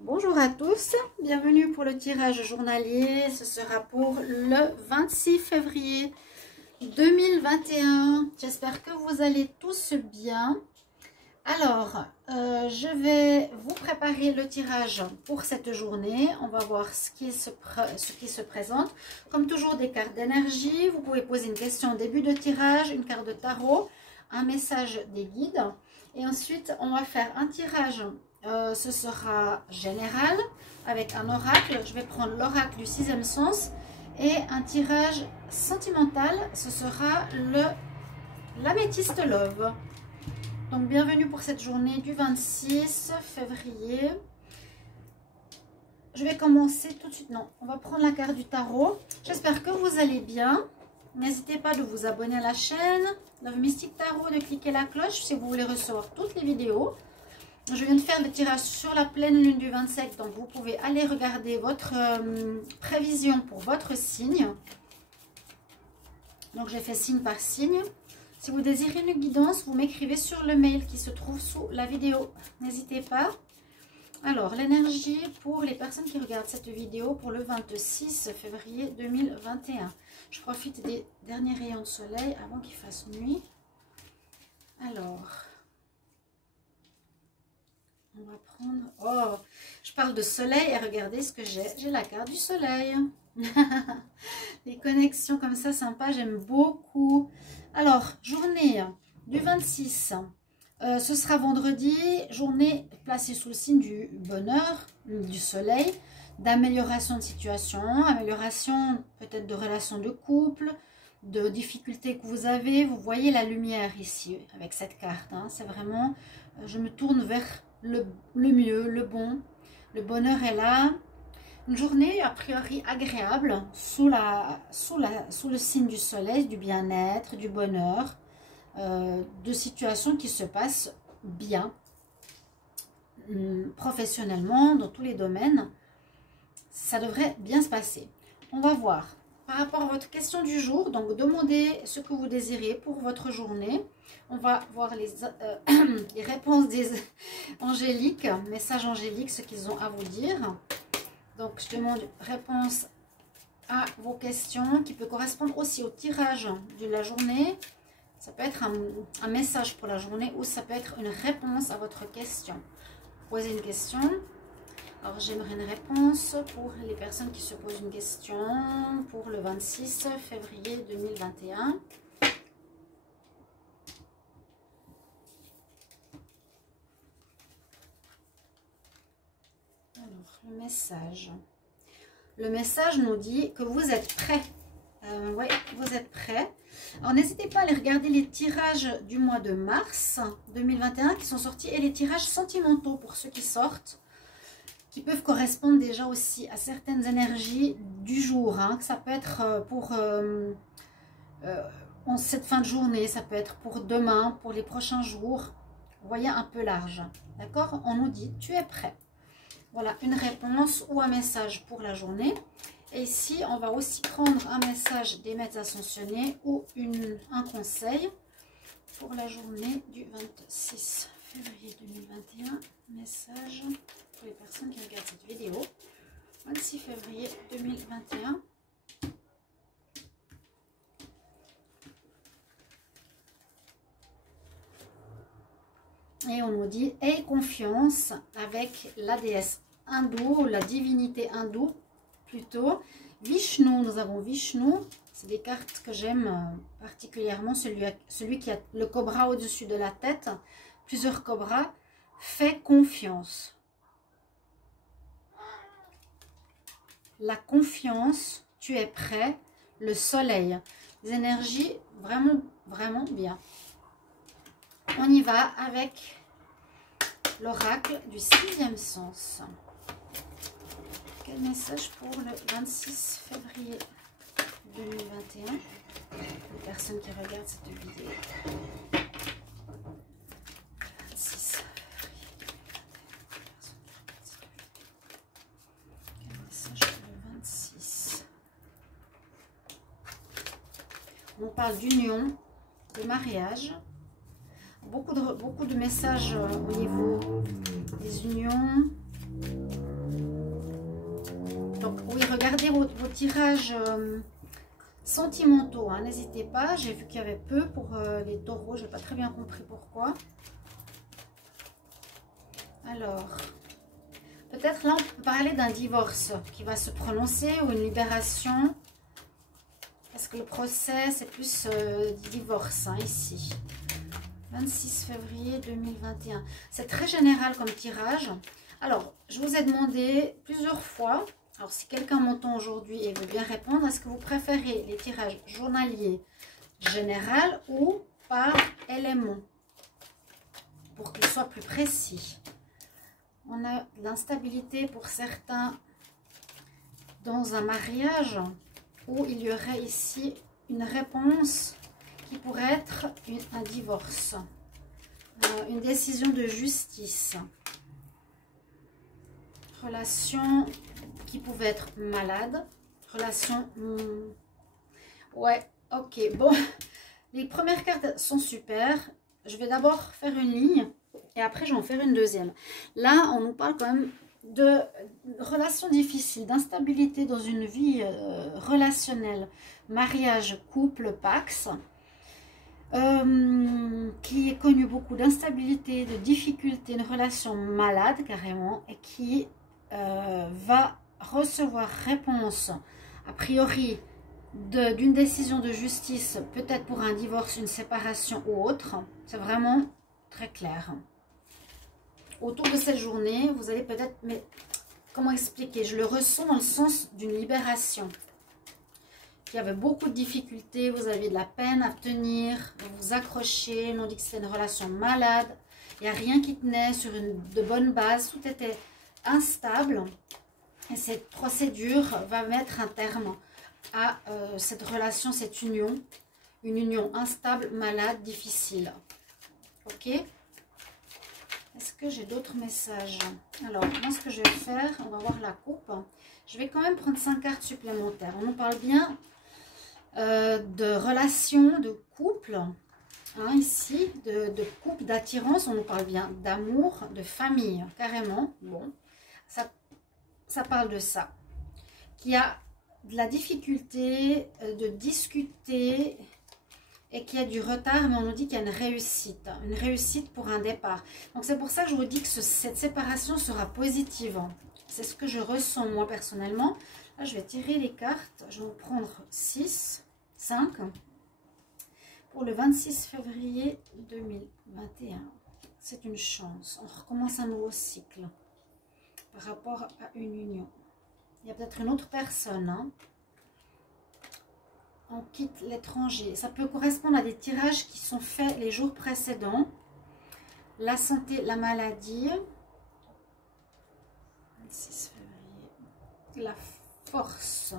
Bonjour à tous, bienvenue pour le tirage journalier. Ce sera pour le 26 février 2021. J'espère que vous allez tous bien. Alors, je vais vous préparer le tirage pour cette journée. On va voir ce qui se présente. Comme toujours, des cartes d'énergie. Vous pouvez poser une question au début de tirage, une carte de tarot, un message des guides. Et ensuite, on va faire un tirage. Ce sera général avec un oracle. Je vais prendre l'oracle du sixième sens. Et un tirage sentimental, ce sera l'améthyste love. Donc, bienvenue pour cette journée du 26 février. Je vais commencer tout de suite. Non, on va prendre la carte du tarot. J'espère que vous allez bien. N'hésitez pas de vous abonner à la chaîne Love Mystic Tarot, de cliquer la cloche si vous voulez recevoir toutes les vidéos. Je viens de faire le tirage sur la pleine lune du 27. Donc, vous pouvez aller regarder votre prévision pour votre signe. Donc, j'ai fait signe par signe. Si vous désirez une guidance, vous m'écrivez sur le mail qui se trouve sous la vidéo. N'hésitez pas. Alors, l'énergie pour les personnes qui regardent cette vidéo pour le 26 février 2021. Je profite des derniers rayons de soleil avant qu'il fasse nuit. Alors, on va prendre... Oh, je parle de soleil et regardez ce que j'ai. J'ai la carte du soleil. Les connexions comme ça, sympa, j'aime beaucoup. Alors, journée du 26, ce sera vendredi, journée placée sous le signe du bonheur, du soleil, d'amélioration de situation, amélioration peut-être de relations de couple, de difficultés que vous avez. Vous voyez la lumière ici avec cette carte, hein. C'est vraiment, je me tourne vers le mieux, le bon. Le bonheur est là. Une journée a priori agréable sous le signe du soleil, du bien-être, du bonheur, de situations qui se passent bien, professionnellement, dans tous les domaines. Ça devrait bien se passer. On va voir par rapport à votre question du jour. Donc, demandez ce que vous désirez pour votre journée. On va voir les réponses des angéliques, messages angéliques, ce qu'ils ont à vous dire. Donc, je demande réponse à vos questions qui peut correspondre aussi au tirage de la journée. Ça peut être un message pour la journée ou ça peut être une réponse à votre question. Posez une question. Alors, j'aimerais une réponse pour les personnes qui se posent une question pour le 26 février 2021. Le message. Le message nous dit que vous êtes prêts. Oui, vous êtes prêts. Alors, n'hésitez pas à aller regarder les tirages du mois de mars 2021 qui sont sortis et les tirages sentimentaux pour ceux qui sortent, qui peuvent correspondre déjà aussi à certaines énergies du jour. Hein. Ça peut être pour en cette fin de journée, ça peut être pour demain, pour les prochains jours. Vous voyez, un peu large. D'accord? On nous dit, tu es prêt. Voilà, une réponse ou un message pour la journée. Et ici, on va aussi prendre un message des maîtres ascensionnés ou un conseil pour la journée du 26 février 2021. Message pour les personnes qui regardent cette vidéo. 26 février 2021. Et on nous dit, aie confiance avec la déesse hindoue, la divinité hindoue plutôt. Vishnu, nous avons Vishnu. C'est des cartes que j'aime particulièrement. Celui qui a le cobra au-dessus de la tête. Plusieurs cobras. Fais confiance. La confiance, tu es prêt. Le soleil. Des énergies vraiment, vraiment bien. On y va avec l'oracle du sixième sens. Quel message pour le 26 février 2021 les personnes qui regardent cette vidéo. 26 février 2021. Quel message pour le 26? On parle d'union, de mariage. Beaucoup de messages au niveau des unions, regarder vos tirages sentimentaux, hein, n'hésitez pas. J'ai vu qu'il y avait peu pour les taureaux, j'ai pas très bien compris pourquoi. Alors, peut-être là, on peut parler d'un divorce qui va se prononcer ou une libération. Parce que le procès, c'est plus divorce, hein, ici. 26 février 2021. C'est très général comme tirage. Alors, je vous ai demandé plusieurs fois, alors si quelqu'un m'entend aujourd'hui et veut bien répondre, est-ce que vous préférez les tirages journaliers général ou par élément? Pour qu'ils soient plus précis. On a de l'instabilité pour certains dans un mariage où il y aurait ici une réponse qui pourrait être un divorce, une décision de justice, relation qui pouvait être malade, relation... ouais, ok, bon, les premières cartes sont super. Je vais d'abord faire une ligne et après je vais en faire une deuxième. Là, on nous parle quand même de relations difficiles, d'instabilité dans une vie relationnelle, mariage, couple, pax, qui est connu beaucoup d'instabilité, de difficultés, une relation malade carrément, et qui va recevoir réponse a priori d'une décision de justice, peut-être pour un divorce, une séparation ou autre. C'est vraiment très clair. Autour de cette journée, vous allez peut-être... Mais comment expliquer? Je le ressens dans le sens d'une libération. Il y avait beaucoup de difficultés, vous avez de la peine à tenir, vous vous accrochez. On dit que c'est une relation malade. Il n'y a rien qui tenait sur de bonnes bases. Tout était instable. Et cette procédure va mettre un terme à cette relation, cette union. Une union instable, malade, difficile. Ok? Est-ce que j'ai d'autres messages? Alors, moi, ce que je vais faire, on va voir la coupe. Je vais quand même prendre 5 cartes supplémentaires. On nous parle bien de relations, de couple. Hein, ici, de couple, d'attirance. On nous parle bien d'amour, de famille, carrément. Bon, ça parle de ça. Qu'il y a de la difficulté de discuter... et qu'il y a du retard, mais on nous dit qu'il y a une réussite pour un départ. Donc c'est pour ça que je vous dis que cette séparation sera positive. C'est ce que je ressens moi personnellement. Là, je vais tirer les cartes. Je vais vous prendre 6, 5 pour le 26 février 2021. C'est une chance. On recommence un nouveau cycle par rapport à une union. Il y a peut-être une autre personne, hein. On quitte l'étranger. Ça peut correspondre à des tirages qui sont faits les jours précédents. La santé, la maladie. 26 février. La force.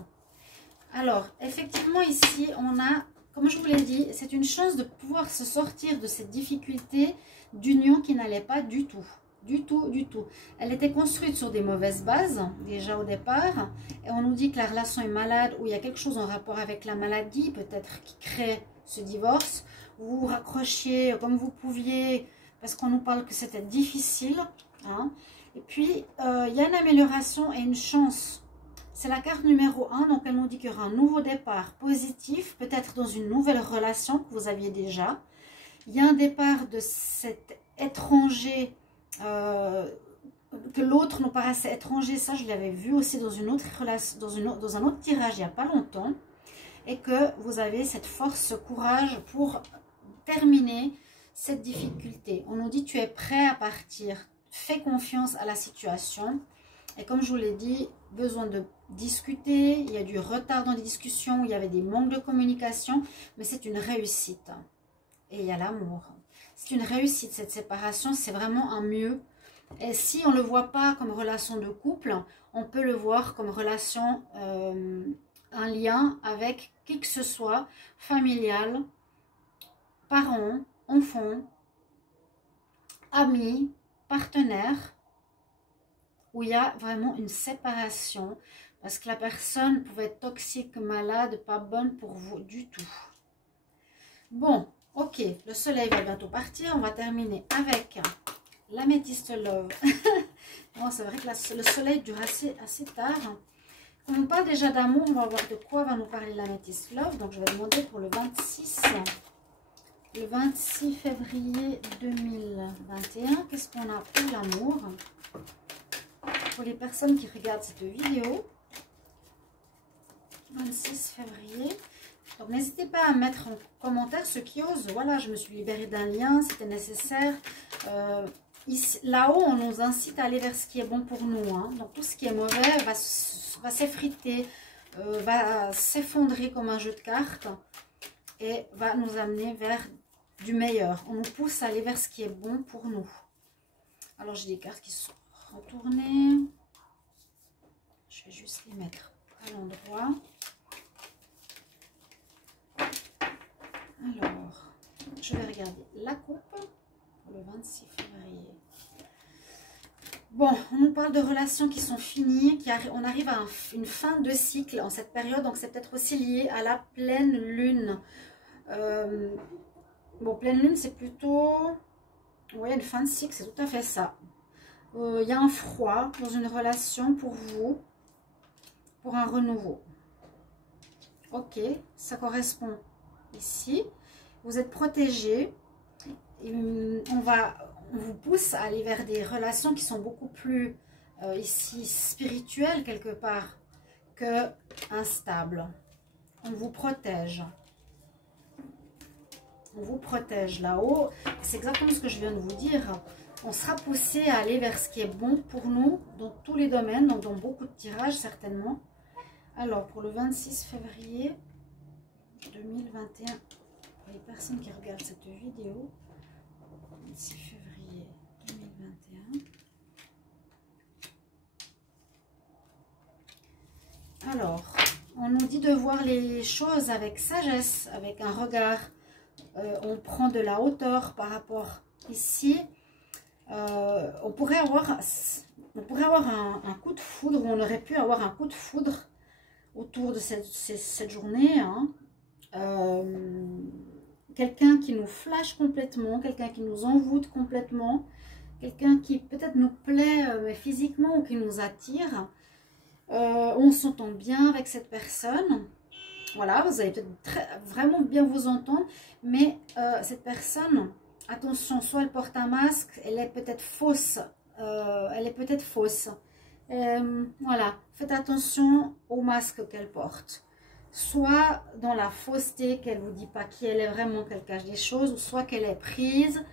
Alors, effectivement, ici, on a, comme je vous l'ai dit, c'est une chance de pouvoir se sortir de cette difficulté d'union qui n'allait pas du tout. Du tout, du tout. Elle était construite sur des mauvaises bases, déjà au départ. Et on nous dit que la relation est malade ou il y a quelque chose en rapport avec la maladie, peut-être qui crée ce divorce. Vous vous raccrochiez comme vous pouviez, parce qu'on nous parle que c'était difficile. Hein. Et puis, il y a une amélioration et une chance. C'est la carte numéro 1, donc elle nous dit qu'il y aura un nouveau départ positif, peut-être dans une nouvelle relation que vous aviez déjà. Il y a un départ de cet étranger... que l'autre nous paraissait étranger, ça je l'avais vu aussi dans une autre relation, dans un autre tirage il n'y a pas longtemps, et que vous avez cette force, ce courage pour terminer cette difficulté. On nous dit tu es prêt à partir, fais confiance à la situation, et comme je vous l'ai dit, besoin de discuter, il y a du retard dans les discussions, il y avait des manques de communication, mais c'est une réussite, et il y a l'amour. C'est une réussite, cette séparation, c'est vraiment un mieux. Et si on ne le voit pas comme relation de couple, on peut le voir comme relation, un lien avec qui que ce soit, familial, parents, enfants, amis, partenaires, où il y a vraiment une séparation, parce que la personne pouvait être toxique, malade, pas bonne pour vous du tout. Bon. Ok, le soleil va bientôt partir. On va terminer avec l'améthyste love. Bon, c'est vrai que le soleil dure assez tard. Comme on parle déjà d'amour, on va voir de quoi va nous parler l'Amethyst Love. Donc, je vais demander pour le 26 février 2021. Qu'est-ce qu'on a pour l'amour? Pour les personnes qui regardent cette vidéo. 26 février. Donc, n'hésitez pas à mettre en commentaire ceux qui osent. Voilà, je me suis libérée d'un lien, c'était nécessaire. Là-haut, on nous incite à aller vers ce qui est bon pour nous. Hein. Donc, tout ce qui est mauvais va s'effriter, va s'effondrer comme un jeu de cartes et va nous amener vers du meilleur. On nous pousse à aller vers ce qui est bon pour nous. Alors, j'ai des cartes qui sont retournées. Je vais juste les mettre à l'endroit. Alors, je vais regarder la coupe pour le 26 février. Bon, on nous parle de relations qui sont finies, on arrive à une fin de cycle en cette période, donc c'est peut-être aussi lié à la pleine lune. Bon, pleine lune, c'est plutôt... Oui, une fin de cycle, c'est tout à fait ça. Il y a un froid dans une relation pour vous, pour un renouveau. Ok, ça correspond ici. Vous êtes protégé. On vous pousse à aller vers des relations qui sont beaucoup plus ici spirituelles quelque part que instables. On vous protège. On vous protège là-haut. C'est exactement ce que je viens de vous dire. On sera poussé à aller vers ce qui est bon pour nous dans tous les domaines, donc dans beaucoup de tirages certainement. Alors pour le 26 février 2021, pour les personnes qui regardent cette vidéo, 26 février 2021. Alors, on nous dit de voir les choses avec sagesse, avec un regard. On prend de la hauteur par rapport ici. On pourrait avoir un coup de foudre, ou on aurait pu avoir un coup de foudre autour de cette journée. Hein. Quelqu'un qui nous flash complètement, quelqu'un qui nous envoûte complètement, quelqu'un qui peut-être nous plaît physiquement ou qui nous attire. On s'entend bien avec cette personne. Voilà, vous allez peut-être vraiment bien vous entendre, mais cette personne, attention, soit elle porte un masque, elle est peut-être fausse. Voilà, faites attention au masque qu'elle porte. Soit dans la fausseté, qu'elle ne vous dit pas qui elle est vraiment, qu'elle cache des choses, ou soit qu'elle est prise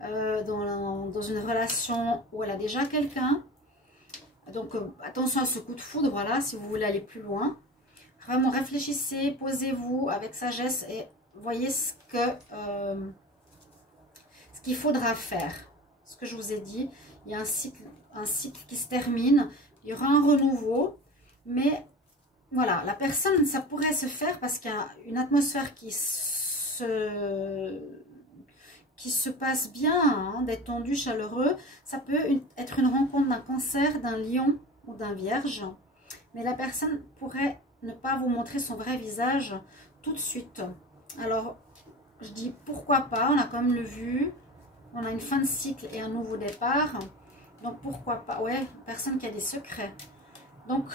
dans une relation où elle a déjà quelqu'un. Donc attention à ce coup de foudre, voilà, si vous voulez aller plus loin. Vraiment réfléchissez, posez-vous avec sagesse et voyez ce qu'il faudra faire. Ce que je vous ai dit, il y a un cycle qui se termine, il y aura un renouveau, mais voilà, la personne, ça pourrait se faire parce qu'il y a une atmosphère qui se passe bien, hein, détendu, chaleureux. Ça peut être une rencontre d'un Cancer, d'un Lion ou d'un Vierge, mais la personne pourrait ne pas vous montrer son vrai visage tout de suite. Alors, je dis pourquoi pas, on a quand même le vu, on a une fin de cycle et un nouveau départ, donc pourquoi pas, ouais, personne qui a des secrets. Donc,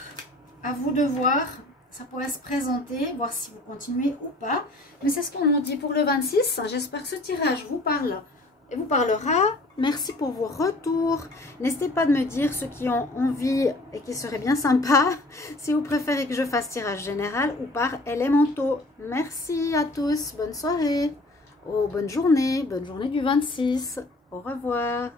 à vous de voir, ça pourrait se présenter, voir si vous continuez ou pas. Mais c'est ce qu'on nous dit pour le 26. J'espère que ce tirage vous parle et vous parlera. Merci pour vos retours. N'hésitez pas de me dire ceux qui ont envie et qui serait bien sympa, si vous préférez que je fasse tirage général ou par élémentaux. Merci à tous, bonne soirée, bonne journée du 26. Au revoir.